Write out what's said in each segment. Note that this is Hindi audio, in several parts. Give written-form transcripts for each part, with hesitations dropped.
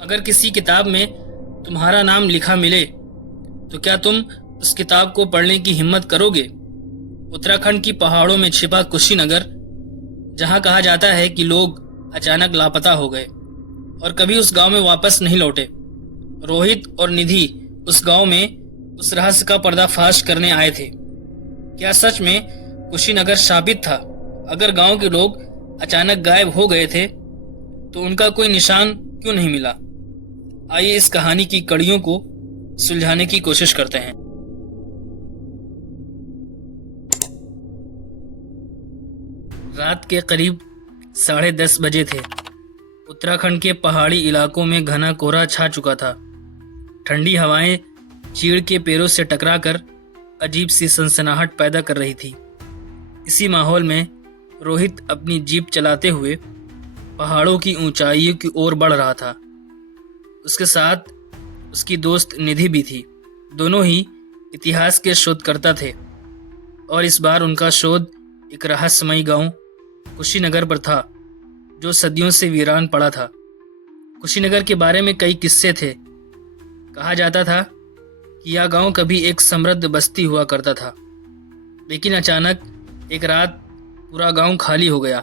अगर किसी किताब में तुम्हारा नाम लिखा मिले तो क्या तुम उस किताब को पढ़ने की हिम्मत करोगे? उत्तराखंड की पहाड़ों में छिपा कुशीनगर, जहां कहा जाता है कि लोग अचानक लापता हो गए और कभी उस गांव में वापस नहीं लौटे। रोहित और निधि उस गांव में उस रहस्य का पर्दाफाश करने आए थे। क्या सच में कुशीनगर शापित था? अगर गांव के लोग अचानक गायब हो गए थे तो उनका कोई निशान क्यों नहीं मिला? आइए इस कहानी की कड़ियों को सुलझाने की कोशिश करते हैं। रात के करीब 10:30 बजे थे। उत्तराखंड के पहाड़ी इलाकों में घना कोहरा छा चुका था। ठंडी हवाएं चीड़ के पेड़ों से टकराकर अजीब सी सनसनाहट पैदा कर रही थी। इसी माहौल में रोहित अपनी जीप चलाते हुए पहाड़ों की ऊंचाइयों की ओर बढ़ रहा था। उसके साथ उसकी दोस्त निधि भी थी। दोनों ही इतिहास के शोधकर्ता थे और इस बार उनका शोध एक रहस्यमयी गांव कुशीनगर पर था जो सदियों से वीरान पड़ा था। कुशीनगर के बारे में कई किस्से थे। कहा जाता था कि यह गांव कभी एक समृद्ध बस्ती हुआ करता था, लेकिन अचानक एक रात पूरा गांव खाली हो गया।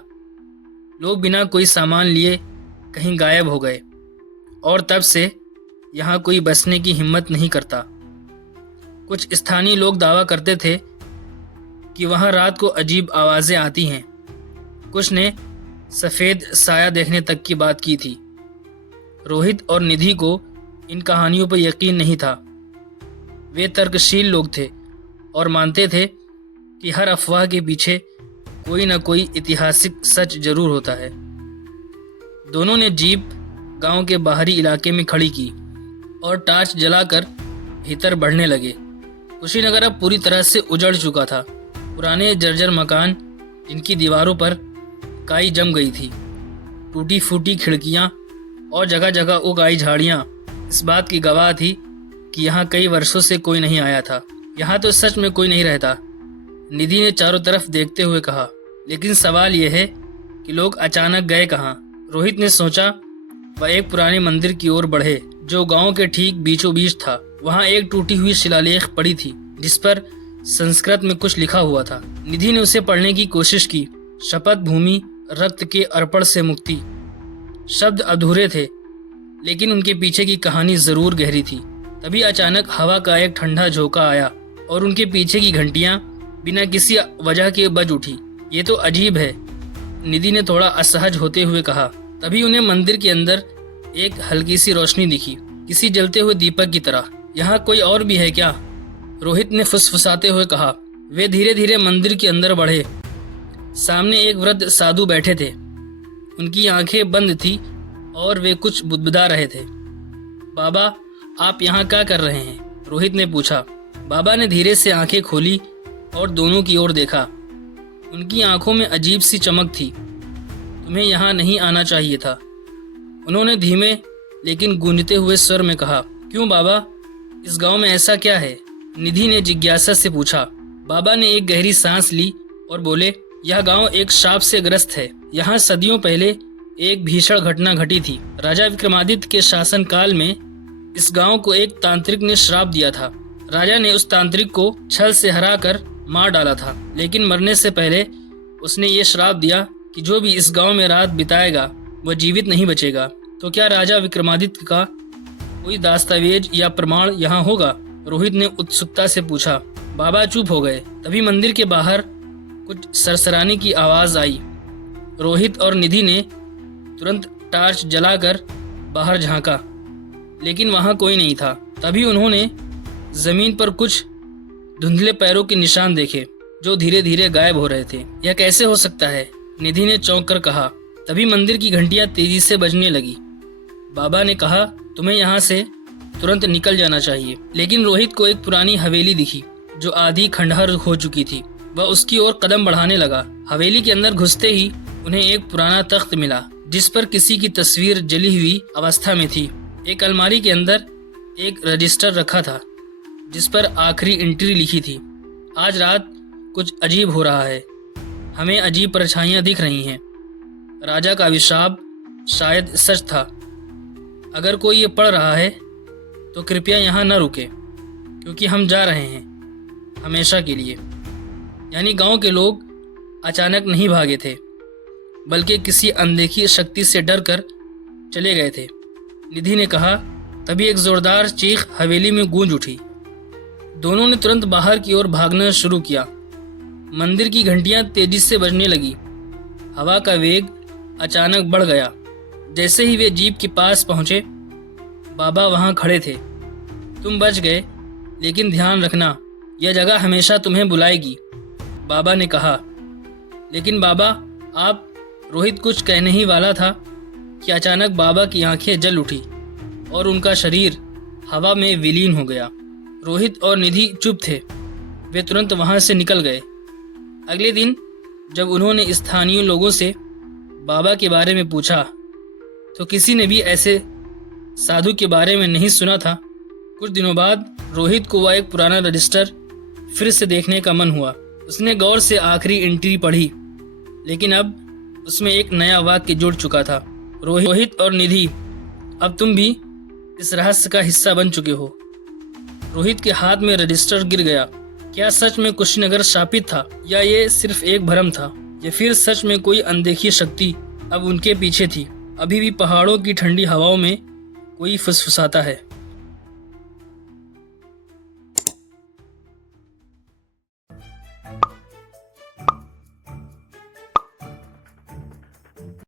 लोग बिना कोई सामान लिए कहीं गायब हो गए और तब से यहाँ कोई बसने की हिम्मत नहीं करता। कुछ स्थानीय लोग दावा करते थे कि वहाँ रात को अजीब आवाज़ें आती हैं। कुछ ने सफ़ेद साया देखने तक की बात की थी। रोहित और निधि को इन कहानियों पर यकीन नहीं था। वे तर्कशील लोग थे और मानते थे कि हर अफवाह के पीछे कोई न कोई ऐतिहासिक सच जरूर होता है। दोनों ने जीप गांव के बाहरी इलाके में खड़ी की और टार्च जलाकर भीतर बढ़ने लगे। कुशीनगर अब पूरी तरह से उजड़ चुका था। पुराने जर्जर मकान जिनकी दीवारों पर काई जम गई थी, टूटी फूटी खिड़कियां और जगह जगह उगाई झाड़ियां इस बात की गवाह थी कि यहाँ कई वर्षों से कोई नहीं आया था। यहाँ तो सच में कोई नहीं रहता। निधि ने चारों तरफ देखते हुए कहा, लेकिन सवाल यह है कि लोग अचानक गए कहाँ? रोहित ने सोचा। वह एक पुराने मंदिर की ओर बढ़े जो गांव के ठीक बीचों बीच था। वहाँ एक टूटी हुई शिलालेख पड़ी थी जिस पर संस्कृत में कुछ लिखा हुआ था। निधि ने उसे पढ़ने की कोशिश की। शपथ भूमि, रक्त के अर्पण से मुक्ति। शब्द अधूरे थे, लेकिन उनके पीछे की कहानी जरूर गहरी थी। तभी अचानक हवा का एक ठंडा झोंका आया और उनके पीछे की घंटियां बिना किसी वजह के बज उठी। ये तो अजीब है, निधि ने थोड़ा असहज होते हुए कहा। तभी उन्हें मंदिर के अंदर एक हल्की सी रोशनी दिखी, किसी जलते हुए दीपक की तरह। यहाँ कोई और भी है क्या? रोहित ने फुसफुसाते हुए कहा। वे धीरे धीरे मंदिर के अंदर बढ़े। सामने एक वृद्ध साधु बैठे थे। उनकी आंखें बंद थी और वे कुछ बुदबुदा रहे थे। बाबा, आप यहाँ क्या कर रहे हैं? रोहित ने पूछा। बाबा ने धीरे से आंखें खोली और दोनों की ओर देखा। उनकी आंखों में अजीब सी चमक थी। तुम्हें यहाँ नहीं आना चाहिए था, उन्होंने धीमे लेकिन गूंजते हुए स्वर में कहा। क्यों बाबा, इस गांव में ऐसा क्या है? निधि ने जिज्ञासा से पूछा। बाबा ने एक गहरी सांस ली और बोले, यह गांव एक शाप से ग्रस्त है। यहाँ सदियों पहले एक भीषण घटना घटी थी। राजा विक्रमादित्य के शासनकाल में इस गांव को एक तांत्रिक ने श्राप दिया था। राजा ने उस तांत्रिक को छल से हराकर मार डाला था, लेकिन मरने से पहले उसने ये श्राप दिया कि जो भी इस गांव में रात बिताएगा वह जीवित नहीं बचेगा। तो क्या राजा विक्रमादित्य का कोई दस्तावेज या प्रमाण यहाँ होगा? रोहित ने उत्सुकता से पूछा। बाबा चुप हो गए। तभी मंदिर के बाहर कुछ सरसराने की आवाज आई। रोहित और निधि ने तुरंत टार्च जलाकर बाहर झांका, लेकिन वहां कोई नहीं था। तभी उन्होंने जमीन पर कुछ धुंधले पैरों के निशान देखे जो धीरे धीरे गायब हो रहे थे। यह कैसे हो सकता है? निधि ने चौंक कर कहा। तभी मंदिर की घंटियां तेजी से बजने लगी। बाबा ने कहा, तुम्हें यहाँ से तुरंत निकल जाना चाहिए। लेकिन रोहित को एक पुरानी हवेली दिखी जो आधी खंडहर हो चुकी थी। वह उसकी ओर कदम बढ़ाने लगा। हवेली के अंदर घुसते ही उन्हें एक पुराना तख्त मिला जिस पर किसी की तस्वीर जली हुई अवस्था में थी। एक अलमारी के अंदर एक रजिस्टर रखा था जिस पर आखिरी एंट्री लिखी थी। आज रात कुछ अजीब हो रहा है, हमें अजीब परछाइयां दिख रही हैं। राजा का अभिशाप शायद सच था। अगर कोई ये पढ़ रहा है तो कृपया यहाँ न रुके, क्योंकि हम जा रहे हैं हमेशा के लिए। यानी गांव के लोग अचानक नहीं भागे थे, बल्कि किसी अनदेखी शक्ति से डर कर चले गए थे। निधि ने कहा। तभी एक जोरदार चीख हवेली में गूंज उठी। दोनों ने तुरंत बाहर की ओर भागना शुरू किया। मंदिर की घंटियां तेजी से बजने लगी। हवा का वेग अचानक बढ़ गया। जैसे ही वे जीप के पास पहुंचे, बाबा वहां खड़े थे। तुम बच गए, लेकिन ध्यान रखना, यह जगह हमेशा तुम्हें बुलाएगी, बाबा ने कहा। लेकिन बाबा, आप, रोहित कुछ कहने ही वाला था कि अचानक बाबा की आंखें जल उठी और उनका शरीर हवा में विलीन हो गया। रोहित और निधि चुप थे। वे तुरंत वहां से निकल गए। अगले दिन जब उन्होंने स्थानीय लोगों से बाबा के बारे में पूछा तो किसी ने भी ऐसे साधु के बारे में नहीं सुना था। कुछ दिनों बाद रोहित को वह एक पुराना रजिस्टर फिर से देखने का मन हुआ। उसने गौर से आखिरी एंट्री पढ़ी, लेकिन अब उसमें एक नया वाक्य जुड़ चुका था। रोहित और निधि, अब तुम भी इस रहस्य का हिस्सा बन चुके हो। रोहित के हाथ में रजिस्टर गिर गया। क्या सच में कुशीनगर शापित था, या ये सिर्फ एक भ्रम था, या फिर सच में कोई अनदेखी शक्ति अब उनके पीछे थी? अभी भी पहाड़ों की ठंडी हवाओं में कोई फुसफुसाता है।